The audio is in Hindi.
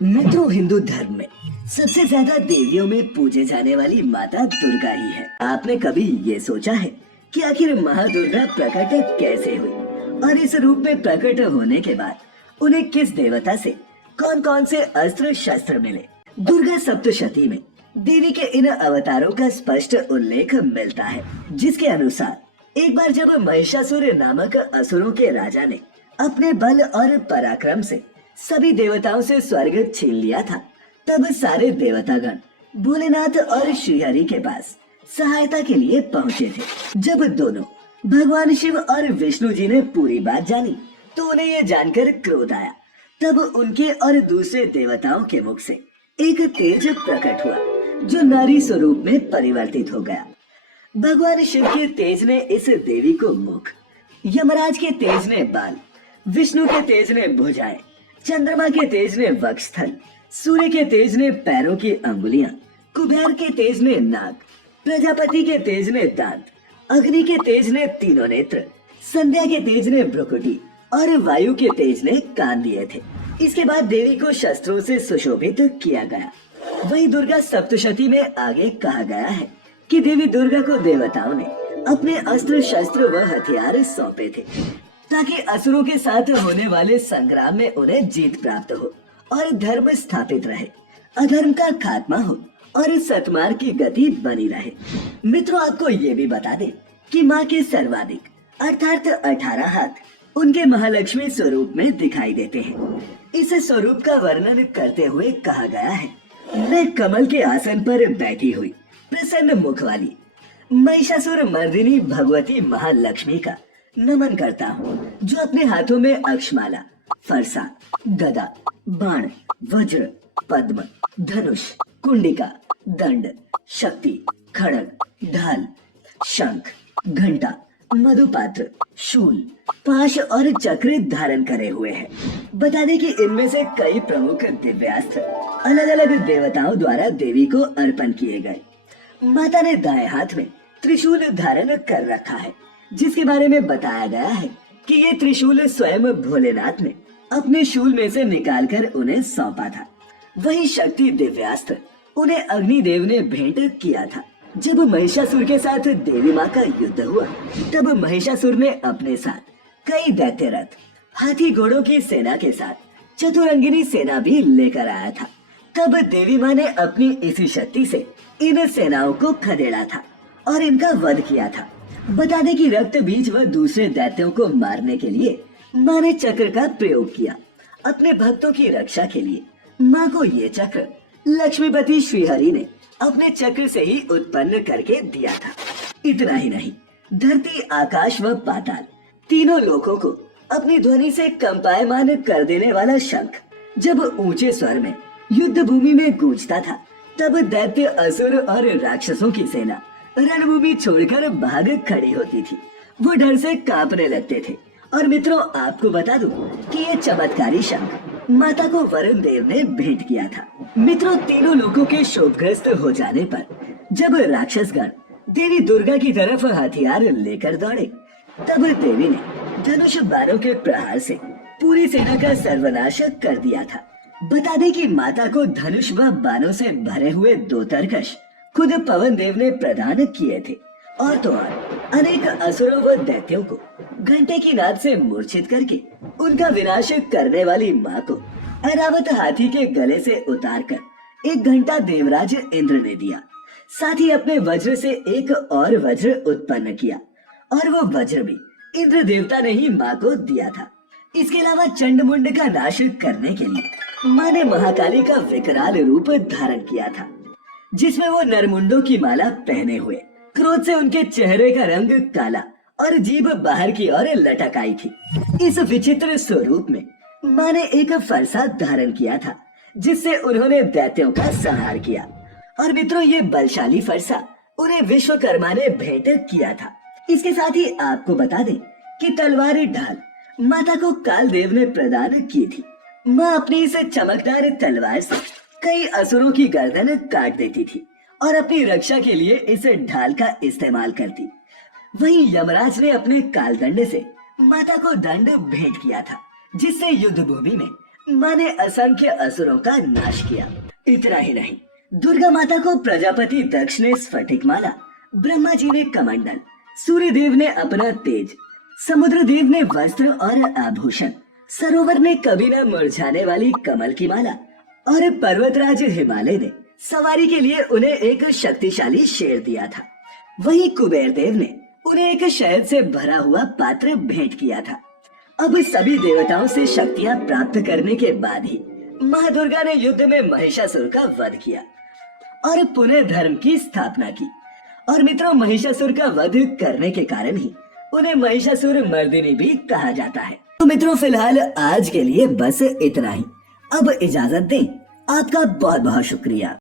मित्रों, हिंदू धर्म में सबसे ज्यादा देवियों में पूजे जाने वाली माता दुर्गा ही है। आपने कभी ये सोचा है कि आखिर महादुर्गा प्रकट कैसे हुई और इस रूप में प्रकट होने के बाद उन्हें किस देवता से कौन कौन से अस्त्र शस्त्र मिले? दुर्गा सप्तशती में देवी के इन अवतारों का स्पष्ट उल्लेख मिलता है, जिसके अनुसार एक बार जब महिषासुर नामक असुरों के राजा ने अपने बल और पराक्रम से सभी देवताओं से स्वर्ग छीन लिया था, तब सारे देवतागण भोलेनाथ और श्रीहरि के पास सहायता के लिए पहुंचे थे। जब दोनों भगवान शिव और विष्णु जी ने पूरी बात जानी तो उन्हें यह जानकर क्रोध आया। तब उनके और दूसरे देवताओं के मुख से एक तेज प्रकट हुआ जो नारी स्वरूप में परिवर्तित हो गया। भगवान शिव के तेज ने इस देवी को मुख, यमराज के तेज ने बाल, विष्णु के तेज ने भुजाएं, चंद्रमा के तेज ने वक्षस्थल, सूर्य के तेज ने पैरों की अंगुलियां, कुबेर के तेज ने नाक, प्रजापति के तेज ने दांत, अग्नि के तेज ने तीनों नेत्र, संध्या के तेज ने भ्रुकुटी और वायु के तेज ने कान दिए थे। इसके बाद देवी को शस्त्रों से सुशोभित किया गया। वही दुर्गा सप्तशती में आगे कहा गया है कि देवी दुर्गा को देवताओं ने अपने अस्त्र शस्त्र व हथियार सौंपे थे ताकि असुरों के साथ होने वाले संग्राम में उन्हें जीत प्राप्त हो और धर्म स्थापित रहे, अधर्म का खात्मा हो और सतमार्ग की गति बनी रहे। मित्रों, आपको ये भी बता दें कि माँ के सर्वाधिक अर्थात 18 हाथ उनके महालक्ष्मी स्वरूप में दिखाई देते हैं। इस स्वरूप का वर्णन करते हुए कहा गया है, मैं कमल के आसन पर बैठी हुई प्रसन्न मुख वाली महिषासुर मर्दिनी भगवती महालक्ष्मी का नमन करता हूँ, जो अपने हाथों में अक्षमाला, फरसा, गदा, बाण, वज्र, पद्म, धनुष, कुंडिका, दंड, शक्ति, खड़ग, ढाल, शंख, घंटा, मधुपात्र, शूल, पाश और चक्र धारण करे हुए हैं। बता दें कि इनमें से कई प्रमुख दिव्यास्त्र अलग अलग देवताओं द्वारा देवी को अर्पण किए गए। माता ने दाएं हाथ में त्रिशूल धारण कर रखा है, जिसके बारे में बताया गया है कि ये त्रिशूल स्वयं भोलेनाथ ने अपने शूल में से निकालकर उन्हें सौंपा था। वही शक्ति दिव्यास्त्र उन्हें अग्निदेव ने भेंट किया था। जब महिषासुर के साथ देवी माँ का युद्ध हुआ, तब महिषासुर ने अपने साथ कई दैत्य रथ, हाथी घोड़ों की सेना के साथ चतुरंगिनी सेना भी लेकर आया था। तब देवी माँ ने अपनी इसी शक्ति से इन सेनाओं को खदेड़ा था और इनका वध किया था। बता दें कि रक्त बीज व दूसरे दैत्यों को मारने के लिए माँ ने चक्र का प्रयोग किया। अपने भक्तों की रक्षा के लिए माँ को ये चक्र लक्ष्मीपति श्रीहरि ने अपने चक्र से ही उत्पन्न करके दिया था। इतना ही नहीं, धरती, आकाश व पाताल तीनों लोकों को अपनी ध्वनि से कंपायमान कर देने वाला शंख जब ऊंचे स्वर में युद्ध भूमि में गूंजता था, तब दैत्य, असुर और राक्षसों की सेना रणभूमि छोड़कर भाग खड़ी होती थी। वो डर से कांपने लगते थे। और मित्रों, आपको बता दूं कि ये चमत्कारी शंख माता को वरुण देव ने भेंट किया था। मित्रों, तीनों लोगों के शोकग्रस्त हो जाने पर जब राक्षसगण देवी दुर्गा की तरफ हथियार लेकर दौड़े, तब देवी ने धनुष बाणों के प्रहार से पूरी सेना का सर्वनाश कर दिया था। बता दें कि माता को धनुष व बाणों से भरे हुए 2 तरकश खुद पवन देव ने प्रदान किए थे और तो और अनेक असुरों व दैत्यों को घंटे की नाद से मूर्छित करके उनका विनाश करने वाली माँ को ऐरावत हाथी के गले से उतारकर 1 घंटा देवराज इंद्र ने दिया। साथ ही अपने वज्र से एक और वज्र उत्पन्न किया और वो वज्र भी इंद्र देवता ने ही माँ को दिया था। इसके अलावा चंडमुंड का नाश करने के लिए माँ ने महाकाली का विकराल रूप धारण किया था, जिसमें वो नरमुंडों की माला पहने हुए, क्रोध से उनके चेहरे का रंग काला और जीभ बाहर की ओर लटक आई थी। इस विचित्र स्वरूप में माँ ने एक फरसा धारण किया था, जिससे उन्होंने दैत्यों का संहार किया। और मित्रों, ये बलशाली फरसा उन्हें विश्वकर्मा ने भेंट किया था। इसके साथ ही आपको बता दें कि तलवार ढाल माता को कालदेव ने प्रदान की थी। माँ अपनी इस चमकदार तलवार से कई असुरों की गर्दन काट देती थी और अपनी रक्षा के लिए इस ढाल का इस्तेमाल करती। वहीं यमराज ने अपने कालदंड से माता को दंड भेंट किया था, जिससे युद्ध भूमि में माँ ने असंख्य असुरों का नाश किया। इतना ही नहीं, दुर्गा माता को प्रजापति दक्ष ने स्फटिक माला, ब्रह्मा जी ने कमंडल, सूर्य देव ने अपना तेज, समुद्र देव ने वस्त्र और आभूषण, सरोवर ने कभी न मुरझाने वाली कमल की माला और पर्वतराज हिमालय ने सवारी के लिए उन्हें एक शक्तिशाली शेर दिया था। वहीं कुबेर देव ने उन्हें एक शहद से भरा हुआ पात्र भेंट किया था। अब सभी देवताओं से शक्तियां प्राप्त करने के बाद ही माँ दुर्गा ने युद्ध में महिषासुर का वध किया और पुनः धर्म की स्थापना की। और मित्रों, महिषासुर का वध करने के कारण ही उन्हें महिषासुर मर्दिनी भी कहा जाता है। तो मित्रों, फिलहाल आज के लिए बस इतना ही। अब इजाजत दें। आपका बहुत बहुत शुक्रिया।